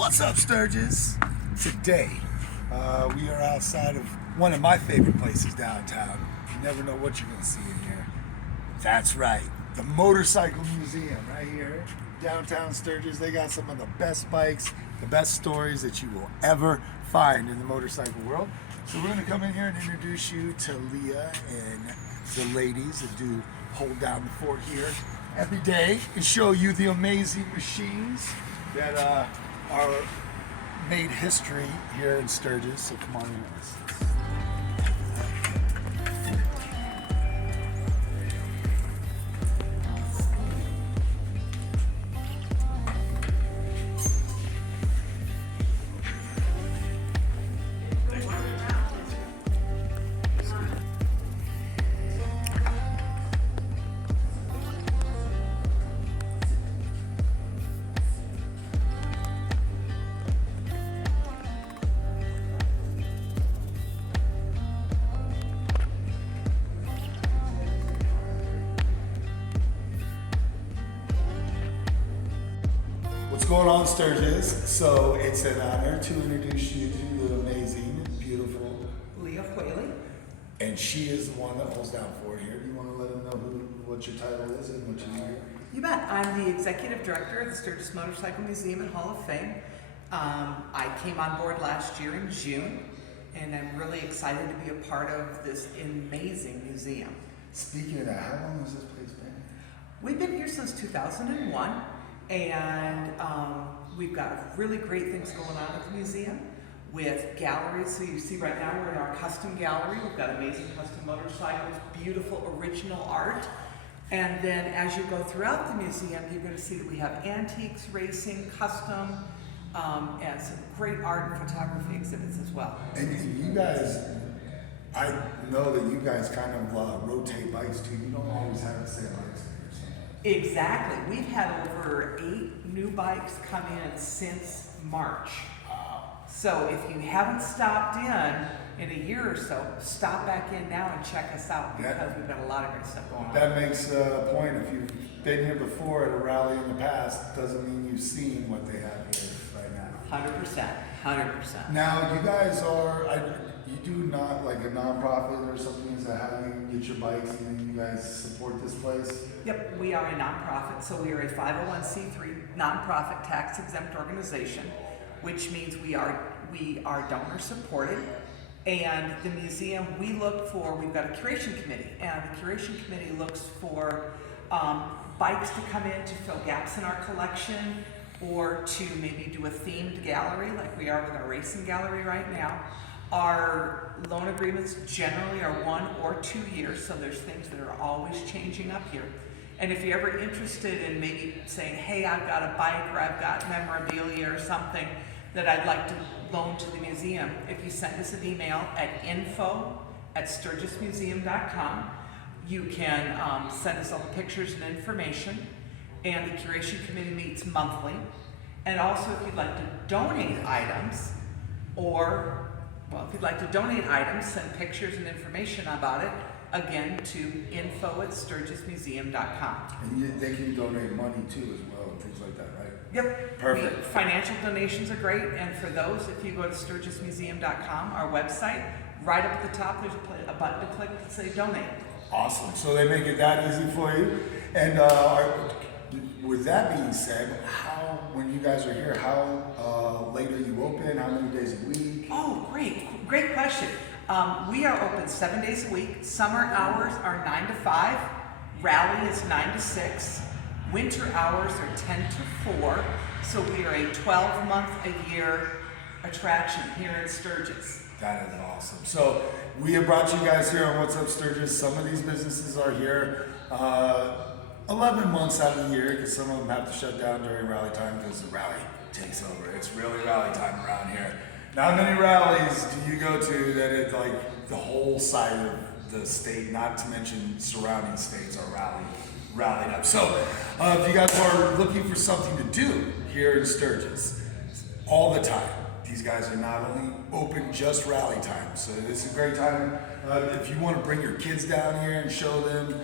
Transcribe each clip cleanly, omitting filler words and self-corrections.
What's up, Sturgis? Today, we are outside of one of my favorite places downtown. You never know what you're going to see in here. That's right, the Motorcycle Museum right here, downtown Sturgis. They got some of the best bikes, the best stories that you will ever find in the motorcycle world. So we're going to come in here and introduce you to Leah and the ladies that do hold down the fort here every day and show you the amazing machines that are made history here in Sturgis. So come on in with us. What's going on, Sturgis? So it's an honor to introduce you to the amazing, beautiful Leah Whaley. And she is the one that holds down for it here. Do you want to let them know what your title is and what you do? You bet. I'm the executive director of the Sturgis Motorcycle Museum and Hall of Fame. I came on board last year in June, and I'm really excited to be a part of this amazing museum. Speaking of that, how long has this place been? We've been here since 2001, and we've got really great things going on at the museum with galleries. So you see right now we're in our custom gallery. We've got amazing custom motorcycles, beautiful original art. And then as you go throughout the museum, you're going to see that we have antiques, racing, custom, and some great art and photography exhibits as well. And you guys, I know that you guys kind of rotate bikes too. You don't always have the same bikes. Exactly. We've had over 8 new bikes come in since March. So if you haven't stopped in a year or so, stop back in now and check us out because we've got a lot of great stuff going on. That makes a point. If you've been here before at a rally in the past, doesn't mean you've seen what they have here right now. 100%. Now, you guys you do not like a nonprofit or something? Is that how you get your bikes and then you guys support this place? Yep, we are a nonprofit. So we are a 501c3 nonprofit tax exempt organization, which means we are donor supported. And the museum, we've got a curation committee, and the curation committee looks for bikes to come in to fill gaps in our collection, or to maybe do a themed gallery like we are with our racing gallery right now. Our loan agreements generally are 1 or 2 years, so there's things that are always changing up here. And if you're ever interested in maybe saying, hey, I've got a bike or I've got memorabilia or something that I'd like to loan to the museum, if you send us an email at info@sturgismuseum.com, you can send us all the pictures and information, and the curation committee meets monthly. And also if you'd like to donate items, send pictures and information about it, again, to info@sturgismuseum.com. And they can donate money too as well, and things like that, right? Yep. Perfect. Financial donations are great, and for those, if you go to sturgismuseum.com, our website, right up at the top, there's a button to click to say donate. Awesome. So they make it that easy for you. And with that being said, when you guys are here, how late are you open? How many days a week? Oh, great question. We are open 7 days a week. Summer hours are 9 to 5. Rally is 9 to 6. Winter hours are 10 to 4. So we are a 12-month-a-year attraction here in Sturgis. That is awesome. So we have brought you guys here on What's Up Sturgis. Some of these businesses are here 11 months out of the year because some of them have to shut down during rally time because the rally takes over. It's really rally time around here. Now, how many rallies do you go to that it's like the whole side of the state, not to mention surrounding states, are rallied up? So if you guys are looking for something to do here in Sturgis all the time, these guys are not only open just rally time, so it's a great time if you want to bring your kids down here and show them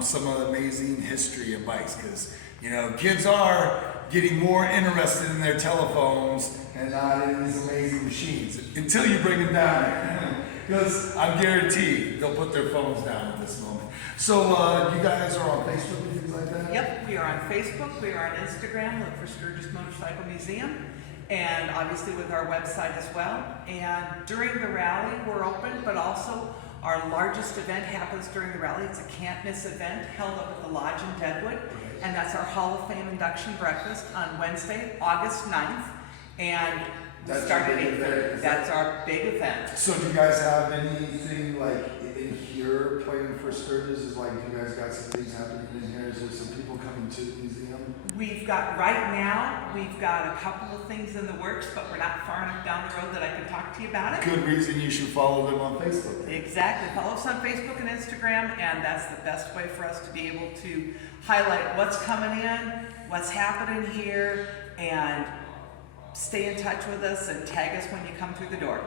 some amazing history of bikes, because You know, kids are getting more interested in their telephones and not in these amazing machines until you bring them down there. Because I'm guaranteed they'll put their phones down at this moment. So you guys are on Facebook and things like that? Yep, we are on Facebook, we are on Instagram, look for Sturgis Motorcycle Museum, and obviously with our website as well. And during the rally, we're open, but also our largest event happens during the rally. It's a can't miss event held up at the Lodge in Deadwood, and that's our Hall of Fame induction breakfast on Wednesday, August 9th. And we start at 8:30. That's our big event. So do you guys have anything like in here playing for Sturgis? Is like, you guys got some things happening in here? Is there some people coming to the museum? We've got, right now, we've got a couple of things in the works, but we're not far enough down the road that I can talk to you about it. Good reason you should follow them on Facebook. Exactly. Follow us on Facebook and Instagram, and that's the best way for us to be able to highlight what's coming in, what's happening here, and stay in touch with us and tag us when you come through the door.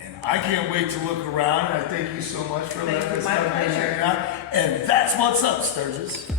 And I can't wait to look around, and I thank you so much for letting us My come in and pleasure. hang out. And that's what's up, Sturgis.